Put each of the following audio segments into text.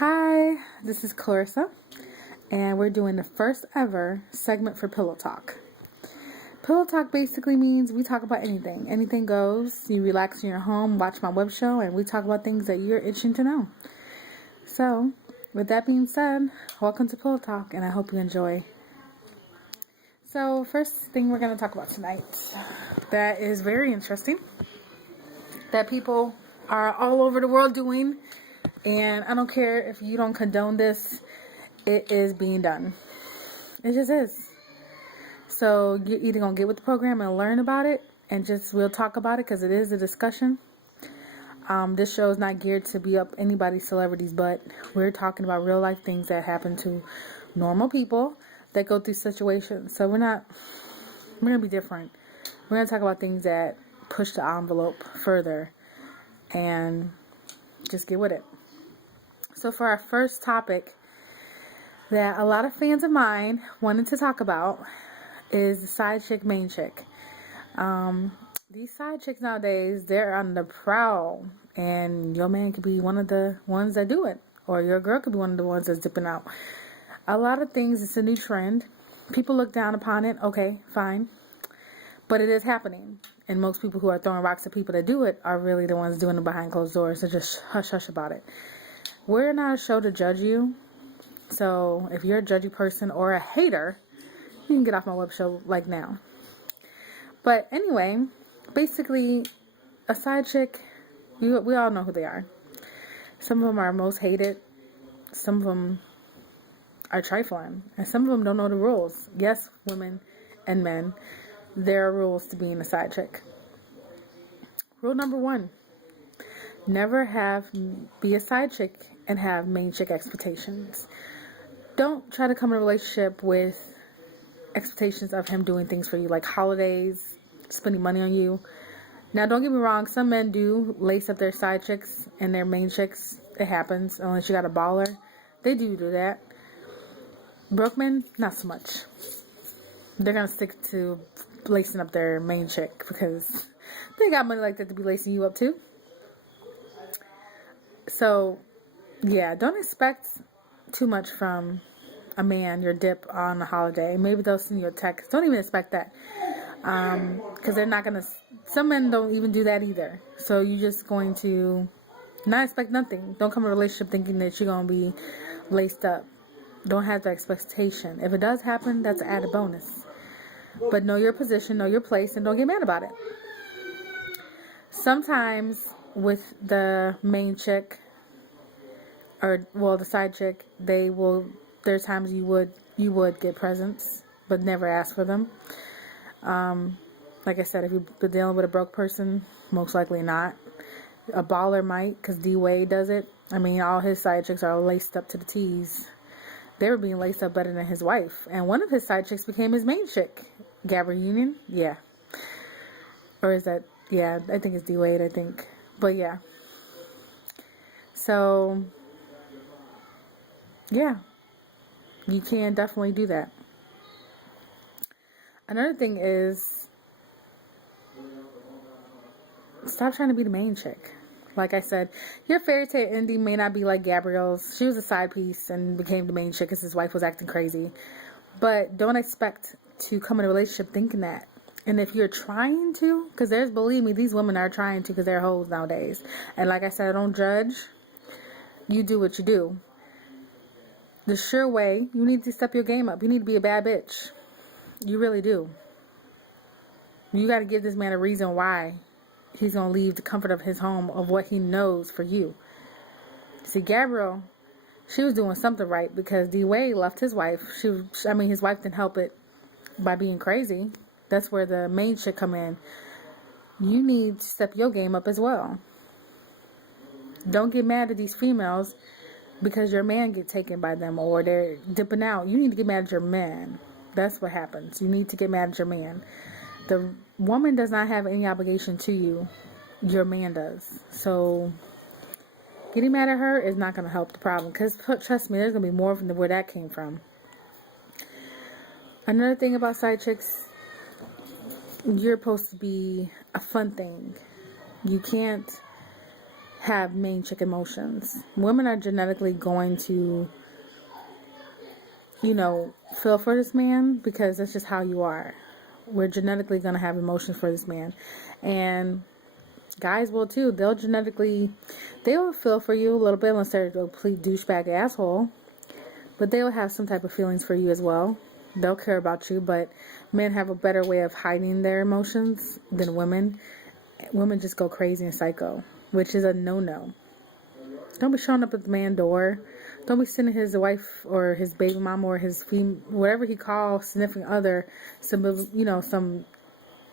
Hi, this is Clarissa, and we're doing the first ever segment for Pillow Talk. Pillow Talk basically means we talk about anything. Anything goes. You relax in your home, watch my web show, and we talk about things that you're itching to know. So, with that being said, welcome to Pillow Talk, and I hope you enjoy. So, first thing we're going to talk about tonight that is very interesting, that people are all over the world doing, and I don't care if you don't condone this, it is being done. It just is. So you're either going to get with the program and learn about it, and we'll talk about it because it is a discussion. This show is not geared to be up anybody's celebrities, but we're talking about real life things that happen to normal people that go through situations. So we're going to be different. We're going to talk about things that push the envelope further and just get with it. So for our first topic that a lot of fans of mine wanted to talk about is the side chick, main chick. These side chicks nowadays, they're on the prowl, and your man could be one of the ones that do it, or your girl could be one of the ones that's dipping out. A lot of things, it's a new trend. People look down upon it, okay, fine, but it is happening, and most people who are throwing rocks at people that do it are really the ones doing it behind closed doors, so just hush hush about it. We're not a show to judge you, so if you're a judgy person or a hater, you can get off my web show like now. But anyway, basically, a side chick, we all know who they are. Some of them are most hated. Some of them are trifling. And some of them don't know the rules. Yes, women and men, there are rules to being a side chick. Rule number 1. Never be a side chick and have main chick expectations. Don't try to come in a relationship with expectations of him doing things for you, like holidays, spending money on you. Now, don't get me wrong, some men do lace up their side chicks and their main chicks. It happens, unless you got a baller. They do that. Broke men, not so much. They're going to stick to lacing up their main chick because they got money like that to be lacing you up too. So, yeah, don't expect too much from a man, your dip on a holiday. Maybe they'll send you a text. Don't even expect that. Because they're not going to, some men don't even do that either. So you're just going to not expect nothing. Don't come in a relationship thinking that you're going to be laced up. Don't have the expectation. If it does happen, that's an added bonus. But know your position, know your place, and don't get mad about it. Sometimes with the main chick, the side chick, there's times you would get presents, but never ask for them. Like I said, if you've been dealing with a broke person, most likely not. A baller might, because D-Wade does it. I mean, all his side chicks are laced up to the T's. They were being laced up better than his wife. And one of his side chicks became his main chick. Gabrielle Union? Yeah. Or is that, yeah, I think it's D-Wade, I think. But yeah. So, yeah. You can definitely do that. Another thing is, stop trying to be the main chick. Like I said, your fairy tale ending may not be like Gabrielle's. She was a side piece and became the main chick because his wife was acting crazy. But don't expect to come in a relationship thinking that. And if you're trying to, because believe me, these women are trying to because they're hoes nowadays. And like I said, I don't judge. You do what you do. The sure way, you need to step your game up. You need to be a bad bitch. You really do. You got to give this man a reason why he's going to leave the comfort of his home, of what he knows for you. See, Gabrielle, she was doing something right because D-Wade left his wife. His wife didn't help it by being crazy. That's where the main chick come in. You need to step your game up as well. Don't get mad at these females because your man get taken by them or they're dipping out. You need to get mad at your man. That's what happens. You need to get mad at your man. The woman does not have any obligation to you. Your man does. So getting mad at her is not going to help the problem. Because trust me, there's going to be more from where that came from. Another thing about side chicks, you're supposed to be a fun thing. You can't have main chick emotions. Women are genetically going to, feel for this man because that's just how you are. We're genetically going to have emotions for this man. And guys will too. They will feel for you a little bit unless they're a complete douchebag asshole. But they will have some type of feelings for you as well. They'll care about you, but men have a better way of hiding their emotions than women. Women just go crazy and psycho, which is a no-no. Don't be showing up at the man's door. Don't be sending his wife or his baby mama or his whatever he calls significant other, some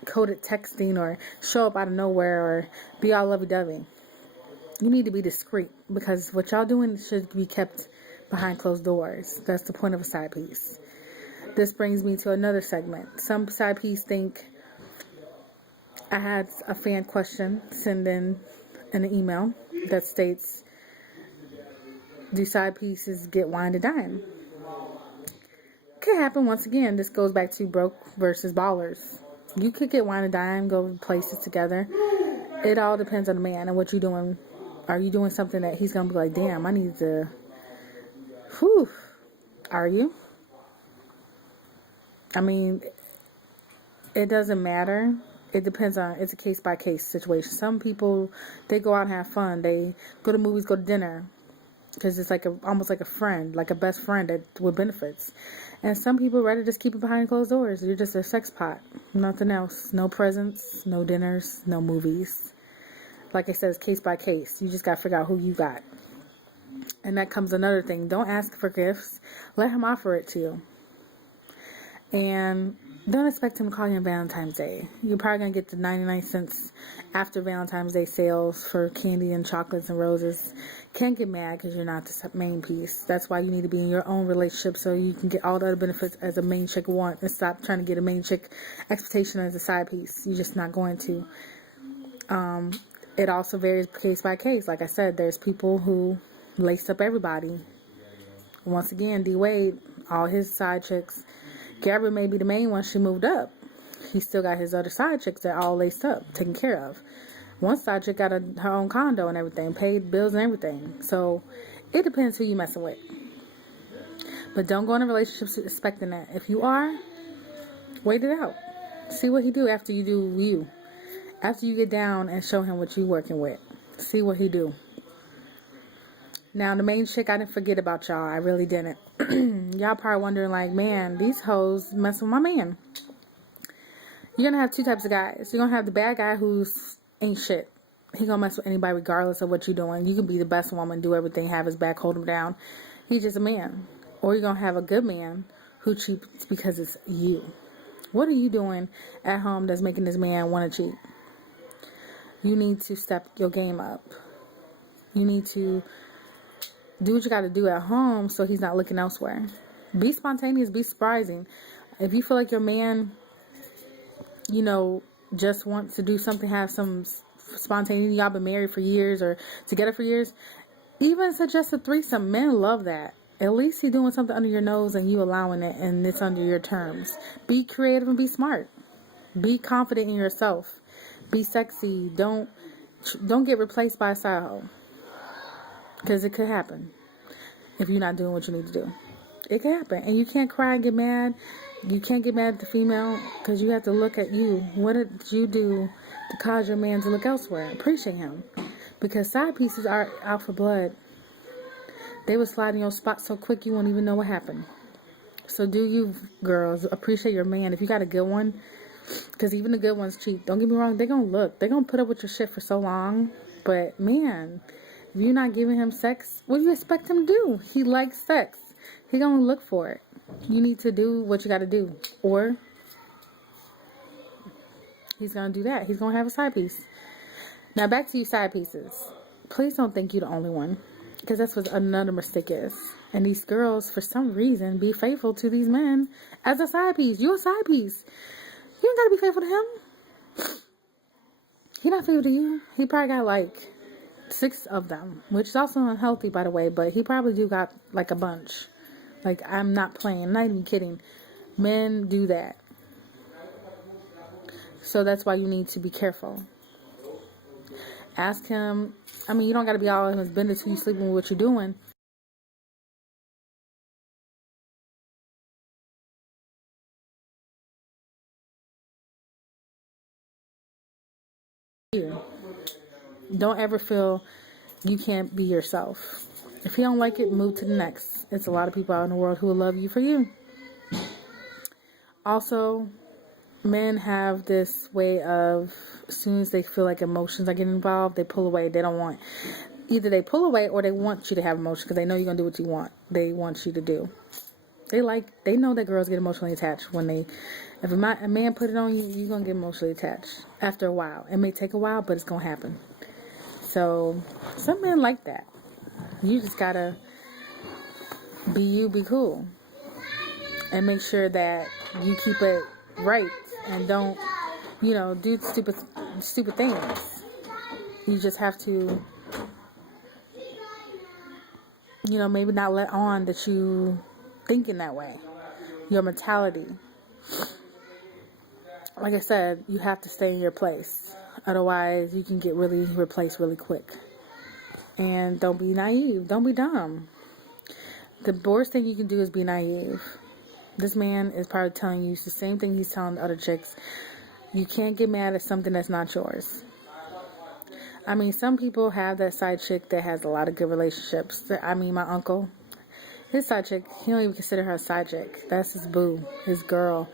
coded texting or show up out of nowhere or be all lovey-dovey. You need to be discreet because what y'all doing should be kept behind closed doors. That's the point of a side piece. This brings me to another segment. Some side piece think I had a fan question send in an email that states, do side pieces get wine to dine? Could happen. Once again, this goes back to broke versus ballers. You could get wine and dime, go places together. It all depends on the man and what you're doing. Are you doing something that he's going to be like, damn, I need to... Whew. Are you? I mean, it doesn't matter. It depends on... It's a case-by-case situation. Some people, they go out and have fun. They go to movies, go to dinner. Because it's like almost like a friend, like a best friend with benefits. And some people rather just keep it behind closed doors. You're just a sex pot. Nothing else. No presents, no dinners, no movies. Like I said, it's case by case. You just got to figure out who you got. And that comes another thing. Don't ask for gifts. Let him offer it to you. And don't expect him to call you on Valentine's Day. You're probably going to get the 99 cents after Valentine's Day sales for candy and chocolates and roses. Can't get mad because you're not the main piece. That's why you need to be in your own relationship so you can get all the other benefits as a main chick want and stop trying to get a main chick expectation as a side piece. You're just not going to. It also varies case by case. Like I said, there's people who lace up everybody. Once again, D. Wade, all his side chicks. Gabrielle may be the main one. She moved up. He still got his other side chicks that all laced up, taken care of. One side chick got her own condo and everything, paid bills and everything. So it depends who you messing with. But don't go in a relationship expecting that. If you are, wait it out. See what he do after you do you. After you get down and show him what you working with. See what he do. Now, the main chick, I didn't forget about y'all. I really didn't. Y'all probably wondering like, man, these hoes mess with my man. You're going to have two types of guys. You're going to have the bad guy who's ain't shit. He going to mess with anybody regardless of what you're doing. You can be the best woman, do everything, have his back, hold him down. He's just a man. Or you're going to have a good man who cheats because it's you. What are you doing at home that's making this man want to cheat? You need to step your game up. You need to do what you got to do at home so he's not looking elsewhere. Be spontaneous, be surprising. If you feel like your man, just wants to do something, have some spontaneity, y'all been married for years or together for years, even suggest a threesome. Men love that. At least he's doing something under your nose and you allowing it and it's under your terms. Be creative and be smart. Be confident in yourself. Be sexy. Don't get replaced by a side hoe. Because it could happen if you're not doing what you need to do. It could happen. And you can't cry and get mad. You can't get mad at the female because you have to look at you. What did you do to cause your man to look elsewhere? Appreciate him. Because side pieces are out for blood. They would slide in your spot so quick you won't even know what happened. So do you, girls, appreciate your man. If you got a good one, because even the good ones cheat. Don't get me wrong. They're going to look. They're going to put up with your shit for so long. But, man, if you're not giving him sex, what do you expect him to do? He likes sex. He going to look for it. You need to do what you got to do. Or he's going to do that. He's going to have a side piece. Now, back to you side pieces. Please don't think you're the only one. Because that's what another mistake is. And these girls, for some reason, be faithful to these men as a side piece. You're a side piece. You don't got to be faithful to him. He not faithful to you. He probably got like 6 of them. Which is also unhealthy, by the way. But he probably do got like a bunch. Like, I'm not playing. I'm not even kidding. Men do that. So that's why you need to be careful. Ask him. I mean, you don't got to be all in his business who you sleeping with, what you're doing. Don't ever feel you can't be yourself. If he don't like it, move to the next. It's a lot of people out in the world who will love you for you. Also, men have this way of, as soon as they feel like emotions are getting involved, they pull away. They don't want, either they pull away or they want you to have emotions because they know you're going to do what you want. They want you to do. They know that girls get emotionally attached when if a man put it on you, you're going to get emotionally attached after a while. It may take a while, but it's going to happen. So, some men like that. You just got to be you, be cool. And make sure that you keep it right and don't, do stupid things. You just have to, maybe not let on that you thinking that way. Your mentality. Like I said, you have to stay in your place. Otherwise, you can get really replaced really quick. And don't be naive. Don't be dumb. The worst thing you can do is be naive. This man is probably telling you the same thing he's telling the other chicks. You can't get mad at something that's not yours. I mean, some people have that side chick that has a lot of good relationships. I mean, my uncle, his side chick, he don't even consider her a side chick. That's his boo, his girl.